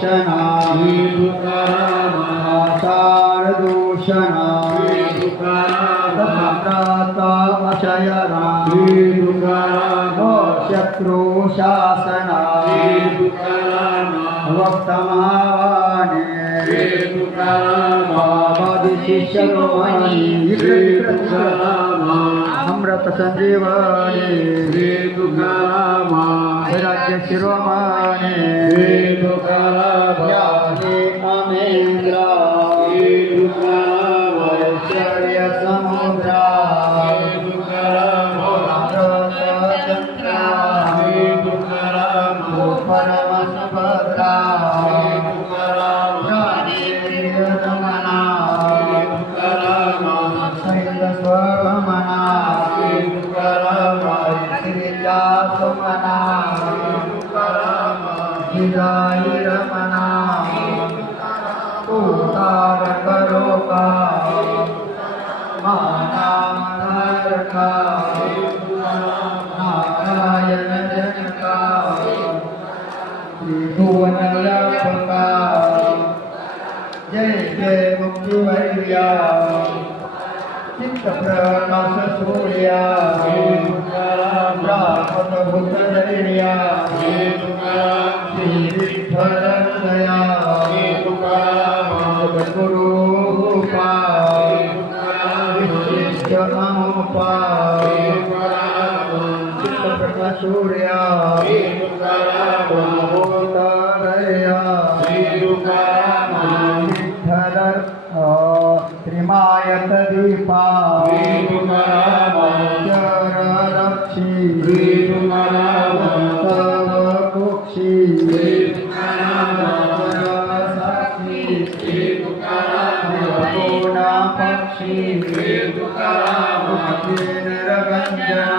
दूषणा आचार दूषणा तथा अशयना शत्रु शासना वक्तमावाने अमृत संजीवनी राज्य शिरोमणि अमेंद्र ऐश्वर्य समुद्रा परम सुभद्रा स्वमना श्रीजा सुमना रमना उतार करो का माना नारायण जनका त्रिभुवन व्यापका जय जय मुक्तिवर्या चित्त प्रकाश सूर्या ब्राह्मण भूतधैर्या श्री विठ्ठल दया गुरु विशिष्ट अमुपा चित्त प्रकाश सूर्या भूतधैर्या विठ्ठल त्रिमायत दीपा चररक्षी तव कुक्षी साक्षी पूर्णा पक्षी निरगंजना